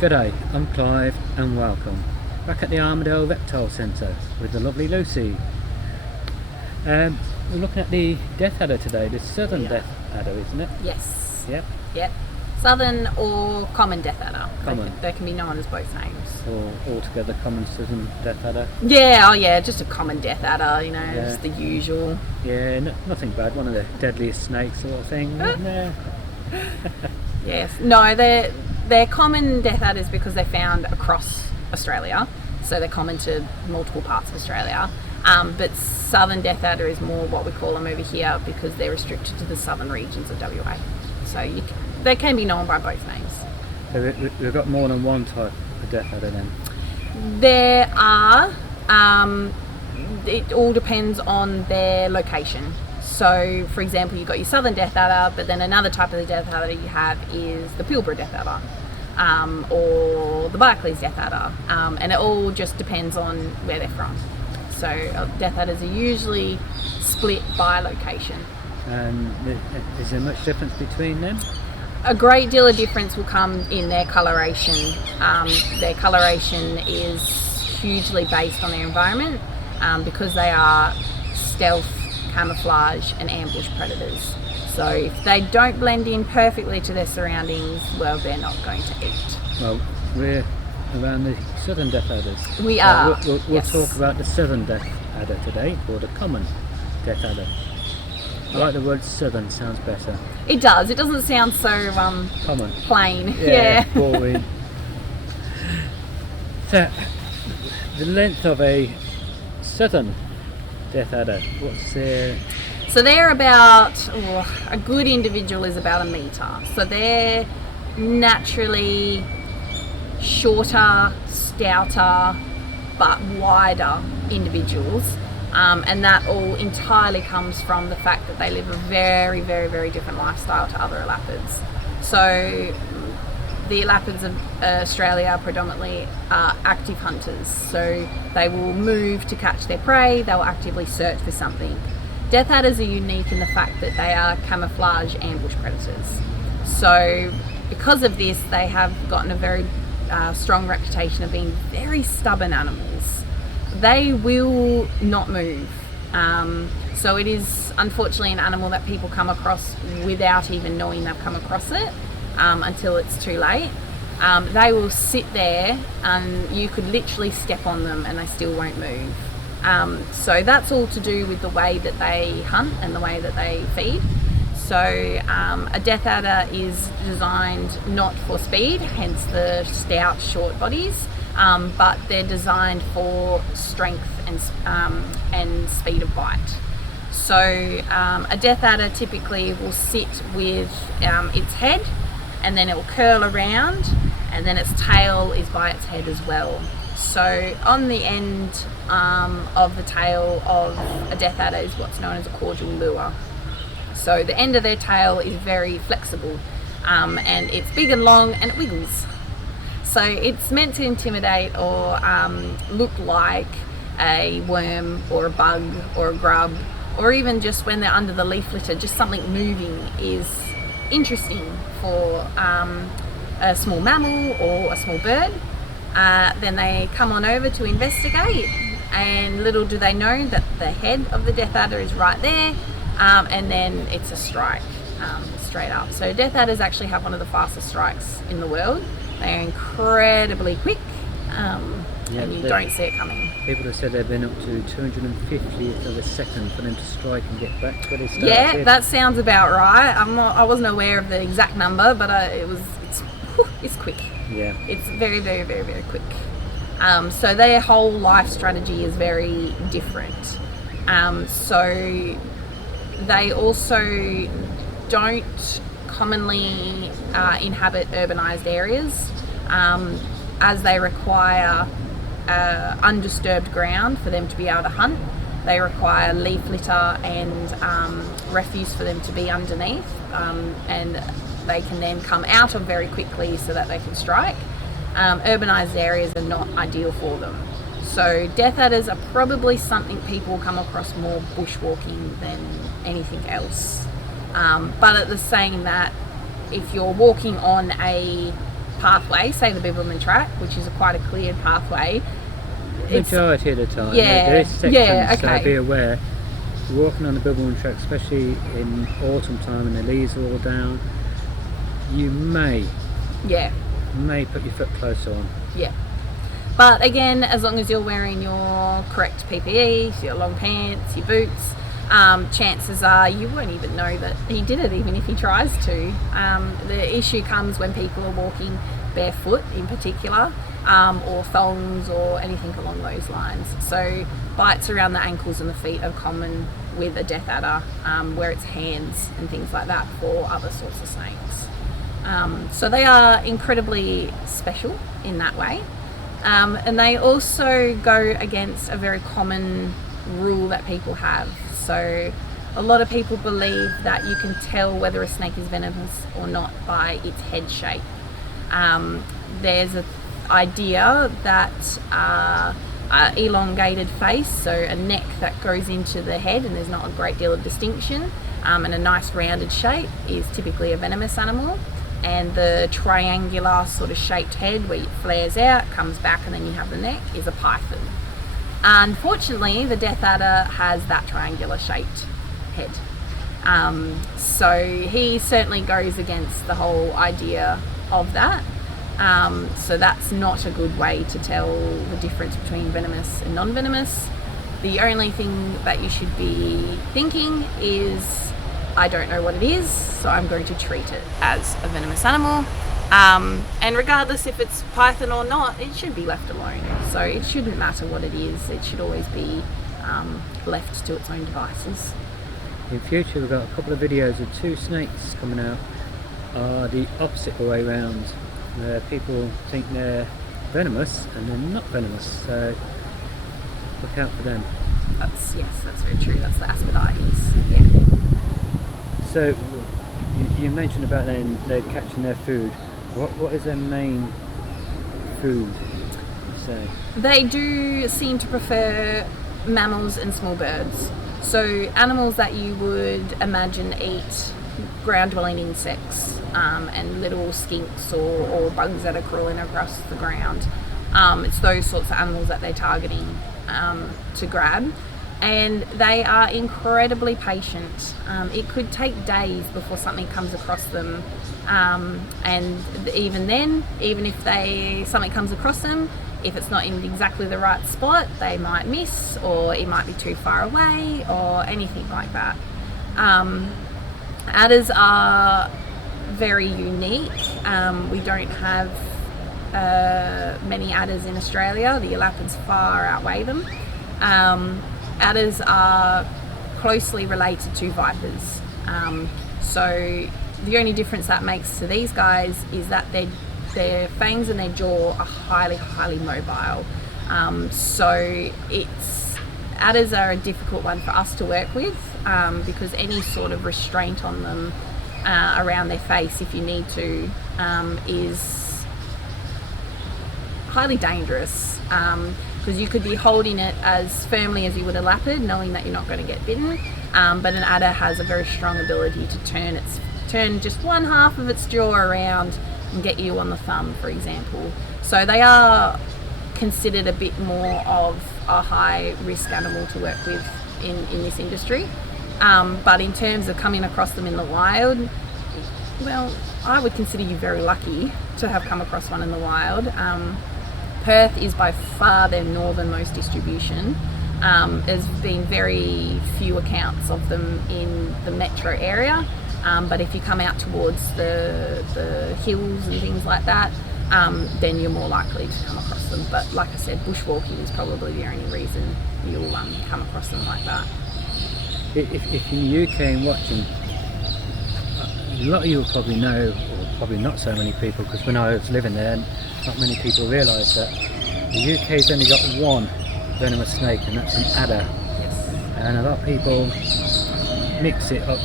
G'day, I'm Clive and welcome back at the Armadale Reptile Centre with the lovely Lucy. We're looking at the death adder today, the southern death adder, isn't it? Yes. Yep. Southern or common death adder. Common. They can be known as both names. Or altogether common southern death adder. Yeah, just a common death adder, just the usual. Yeah, nothing bad, one of the deadliest snakes sort of thing. Yeah. Yes. No, they're common death adders because they're found across Australia. So they're common to multiple parts of Australia. But southern death adder is more what we call them over here because they're restricted to the southern regions of WA. So they can be known by both names. So we've got more than one type of death adder then? There are. It all depends on their location. So, for example, you've got your southern death adder, but then another type of the death adder you have is the Pilbara death adder, or the Barclays death adder, and it all just depends on where they're from. So, death adders are usually split by location. Is there much difference between them? A great deal of difference will come in their coloration. Their coloration is hugely based on their environment because they are stealth, camouflage and ambush predators. So if they don't blend in perfectly to their surroundings, well, they're not going to eat. Well, we're around the southern death adders. We are. We'll talk about the southern death adder today, or the common death adder. I like the word southern, sounds better. It does. It doesn't sound so common, plain. Yeah. Boring. So, the length of a southern death adder, what's their... So they're about, a good individual is about 1 metre. So they're naturally shorter, stouter, but wider individuals. And that all entirely comes from the fact that they live a very, very, very different lifestyle to other elapids. So the elapids of Australia predominantly are active hunters. So they will move to catch their prey, they will actively search for something. Death adders are unique in the fact that they are camouflage ambush predators. So because of this, they have gotten a very strong reputation of being very stubborn animals. They will not move. So it is unfortunately an animal that people come across without even knowing they've come across it until it's too late. They will sit there and you could literally step on them and they still won't move. So that's all to do with the way that they hunt and the way that they feed. So a death adder is designed not for speed, hence the stout, short bodies, but they're designed for strength and speed of bite. So a death adder typically will sit with its head, and then it will curl around, and then its tail is by its head as well. So on the end of the tail of a death adder is what's known as a caudal lure. So the end of their tail is very flexible, and it's big and long and it wiggles. So it's meant to intimidate or look like a worm or a bug or a grub, or even just when they're under the leaf litter, just something moving is interesting for a small mammal or a small bird. Then they come on over to investigate, and little do they know that the head of the death adder is right there, and then it's a strike straight up. So death adders actually have one of the fastest strikes in the world. They are incredibly quick, and you don't see it coming. People have said they've been up to 250th of a second for them to strike and get back to where they started. Yeah, that sounds about right. I wasn't aware of the exact number, but it's quick. Yeah. It's very, very, very, very quick. So their whole life strategy is very different. So they also don't commonly inhabit urbanised areas, as they require undisturbed ground for them to be able to hunt. They require leaf litter and refuse for them to be underneath, and they can then come out of very quickly so that they can strike. Urbanised areas are not ideal for them. So death adders are probably something people come across more bushwalking than anything else. But at the saying that, if you're walking on a pathway, say the Bibbulmun track, which is quite a cleared pathway, Majority of the time, Yeah, there is sections, yeah, so okay. be aware. Walking on the Bibbulmun track, especially in autumn time when the leaves are all down, you may yeah, put your foot closer on. yeah. But again, as long as you're wearing your correct PPE, your long pants, your boots, chances are you won't even know that he did it, even if he tries to. The issue comes when people are walking barefoot in particular, or thongs or anything along those lines. So bites around the ankles and the feet are common with a death adder, where it's hands and things like that for other sorts of snakes. So they are incredibly special in that way. And they also go against a very common rule that people have. So a lot of people believe that you can tell whether a snake is venomous or not by its head shape. There's an idea that an elongated face, so a neck that goes into the head and there's not a great deal of distinction, and a nice rounded shape is typically a venomous animal. And the triangular sort of shaped head where it flares out, comes back, and then you have the neck is a python. Unfortunately, the death adder has that triangular shaped head. So he certainly goes against the whole idea of that. So that's not a good way to tell the difference between venomous and non-venomous. The only thing that you should be thinking is, I don't know what it is, so I'm going to treat it as a venomous animal. And regardless if it's python or not, it should be left alone. So it shouldn't matter what it is. It should always be left to its own devices. In future, we've got a couple of videos of two snakes coming out, the opposite way round, where people think they're venomous and they're not venomous. So look out for them. That's very true. That's the Asperdites. Yeah. So you mentioned about them, they're catching their food. What is their main food, you say? They do seem to prefer mammals and small birds. So animals that you would imagine eat ground-dwelling insects, and little skinks or bugs that are crawling across the ground. It's those sorts of animals that they're targeting to grab. And they are incredibly patient. It could take days before something comes across them, and even then, even if something comes across them, if it's not in exactly the right spot, they might miss, or it might be too far away, or anything like that. Adders are very unique. We don't have many adders in Australia. The elaphids far outweigh them. Adders are closely related to vipers. So the only difference that makes to these guys is that their fangs and their jaw are highly, highly mobile. So adders are a difficult one for us to work with, because any sort of restraint on them around their face, if you need to, is highly dangerous. Because you could be holding it as firmly as you would a leopard, knowing that you're not going to get bitten, but an adder has a very strong ability to turn just one half of its jaw around and get you on the thumb, for example. So they are considered a bit more of a high risk animal to work with in this industry. But in terms of coming across them in the wild, well, I would consider you very lucky to have come across one in the wild. Perth is by far their northernmost distribution. There's been very few accounts of them in the metro area, but if you come out towards the hills and things like that, then you're more likely to come across them. But like I said, bushwalking is probably the only reason you'll come across them like that. If in the UK and watching, a lot of you will probably know, or probably not so many people, because when I was living there, not many people realise that the UK's only got one venomous snake, and that's an adder. Yes. And a lot of people mix it up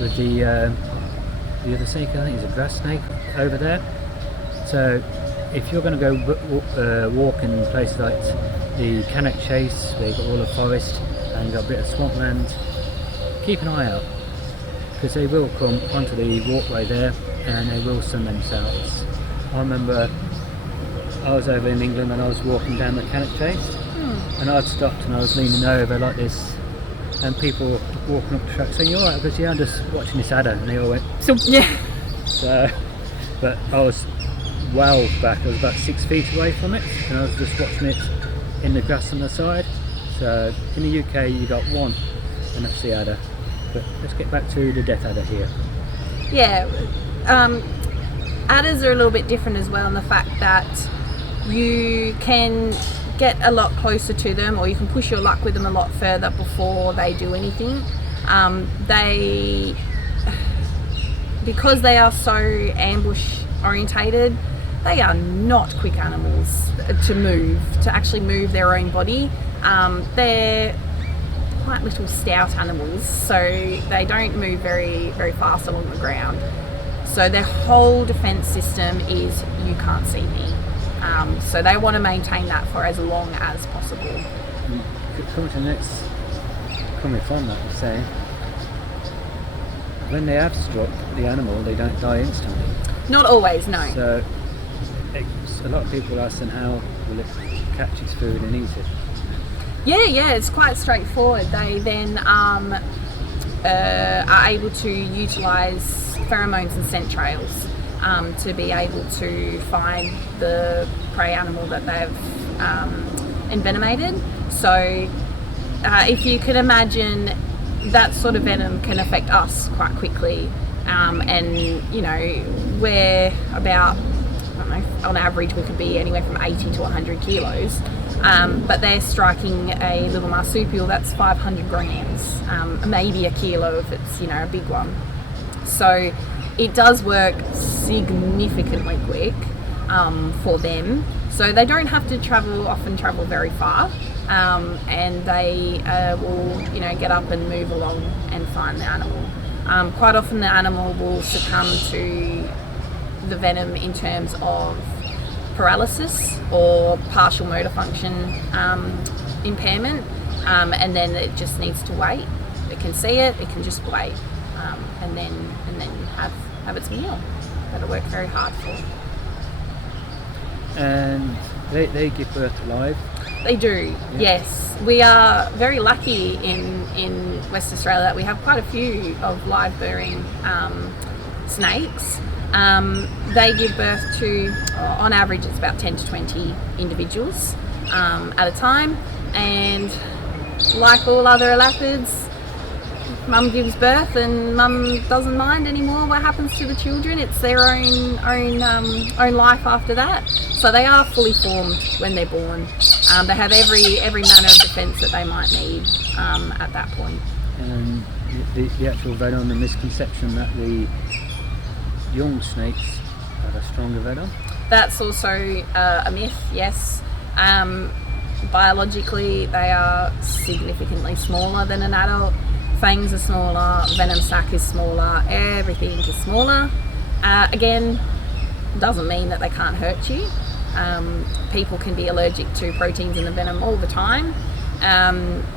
with the other snake. I think it's a grass snake over there. So if you're going to go walk in places like the Cannock Chase, where you've got all the forest and you've got a bit of swampland, keep an eye out, because they will come onto the walkway there and they will sun themselves. I remember I was over in England and I was walking down the Cannock Chase, and I'd stopped and I was leaning over like this, and people were walking up the track saying, "You alright?" Because I'm just watching this adder, and they all went, So yeah. so, but I was well back, I was about 6 feet away from it, and I was just watching it in the grass on the side. So in the UK you got one, and that's the adder. But let's get back to the death adder here. Yeah, adders are a little bit different as well in the fact that you can get a lot closer to them, or you can push your luck with them a lot further before they do anything. Because they are so ambush orientated, they are not quick animals to actually move their own body. They're quite little stout animals, so they don't move very, very fast along the ground. So their whole defense system is you can't see me. So they want to maintain that for as long as possible. Coming to the next comment on that, you say, when they have struck the animal, they don't die instantly. Not always, no. So a lot of people ask them, how will it catch its food and eat it? Yeah, it's quite straightforward. They then are able to utilise pheromones and scent trails to be able to find the prey animal that they've envenomated. So if you can imagine, that sort of venom can affect us quite quickly, and you know, we're about, I don't know, on average we could be anywhere from 80 to 100 kilos, but they're striking a little marsupial that's 500 grams, maybe a kilo if it's, you know, a big one. So it does work significantly quick for them. So they don't have to often travel very far, and they will, you know, get up and move along and find the animal. Quite often the animal will succumb to the venom in terms of paralysis or partial motor function impairment, and then it just needs to wait. It can see it can just wait, and then have its meal that it worked very hard for. And they give birth live? They do, yeah. Yes. We are very lucky in West Australia that we have quite a few of live bearing snakes. They give birth to, on average, it's about 10 to 20 individuals at a time, and like all other elapids, mum gives birth and mum doesn't mind anymore what happens to the children. It's their own life after that. So they are fully formed when they're born. They have every manner of defence that they might need at that point. And the actual venom, the misconception that the young snakes have a stronger venom? That's also a myth, yes. Biologically, they are significantly smaller than an adult. Fangs are smaller, venom sac is smaller, everything is smaller. Again, doesn't mean that they can't hurt you. People can be allergic to proteins in the venom all the time.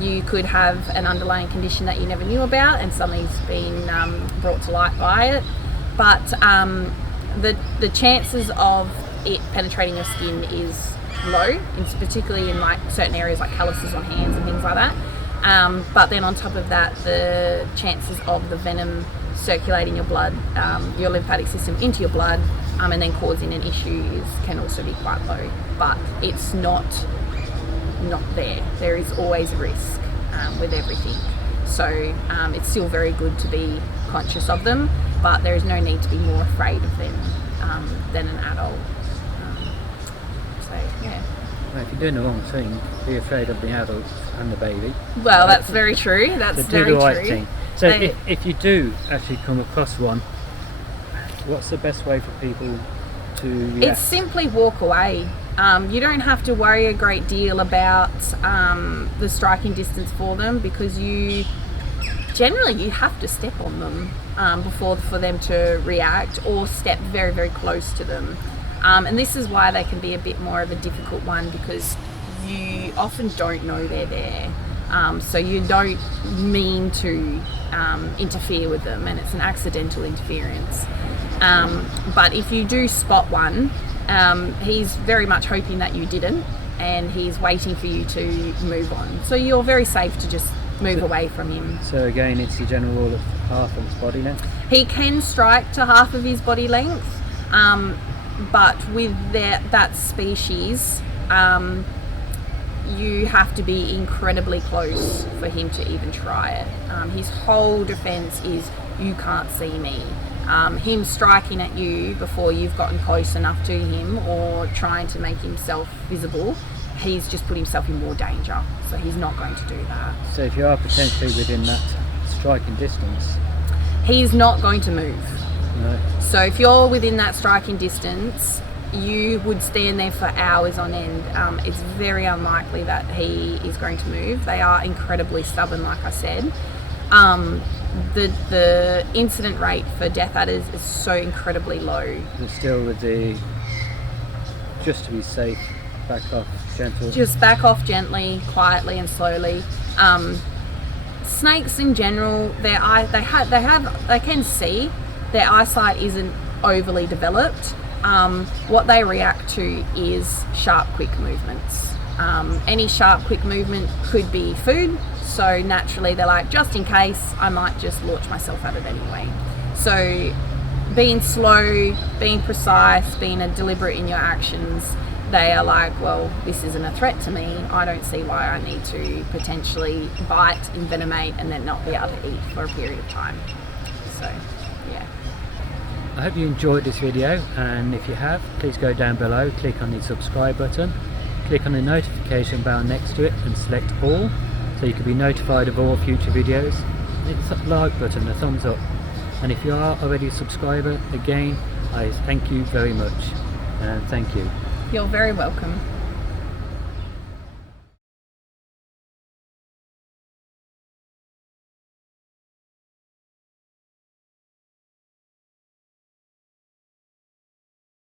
You could have an underlying condition that you never knew about and something's been brought to light by it. But the chances of it penetrating your skin is low, particularly in like certain areas like calluses on hands and things like that. But then on top of that, the chances of the venom circulating your blood, your lymphatic system into your blood, and then causing an issue can also be quite low. But it's not there. There is always a risk with everything. So it's still very good to be conscious of them, but there is no need to be more afraid of them than an adult. So yeah. Well, if you're doing the wrong thing, be afraid of the adult and the baby. Well, that's very true. That's very true. Do the right thing. So if you do actually come across one, what's the best way for people to react? It's simply walk away. You don't have to worry a great deal about the striking distance for them, because you have to step on them for them to react, or step very, very close to them. And this is why they can be a bit more of a difficult one, because you often don't know they're there. So you don't mean to interfere with them, and it's an accidental interference. But if you do spot one, he's very much hoping that you didn't, and he's waiting for you to move on. So you're very safe to just move away from him. So again, it's the general rule of half of his body length. He can strike to half of his body length, but with that species, you have to be incredibly close for him to even try it. His whole defense is, you can't see me. Him striking at you before you've gotten close enough to him, or trying to make himself visible, he's just put himself in more danger. So he's not going to do that. So if you are potentially within that striking distance, he's not going to move. no. So if you're within that striking distance, you would stand there for hours on end. It's very unlikely that he is going to move. They are incredibly stubborn, like I said. The incident rate for death adders is so incredibly low. But still, with the, just to be safe, back off, gentle. Just back off gently, quietly and slowly. Snakes in general, they can see. Their eyesight isn't overly developed. What they react to is sharp, quick movements. Any sharp, quick movement could be food, so naturally they're like, just in case, I might just launch myself at it anyway. So being slow, being precise, being deliberate in your actions, they are like, well, this isn't a threat to me. I don't see why I need to potentially bite, envenomate, and then not be able to eat for a period of time. So, yeah. I hope you enjoyed this video, and if you have, please go down below, click on the subscribe button, click on the notification bell next to it and select all, so you can be notified of all future videos. Hit the like button, a thumbs up, and if you are already a subscriber, again, I thank you very much, and thank you. You're very welcome.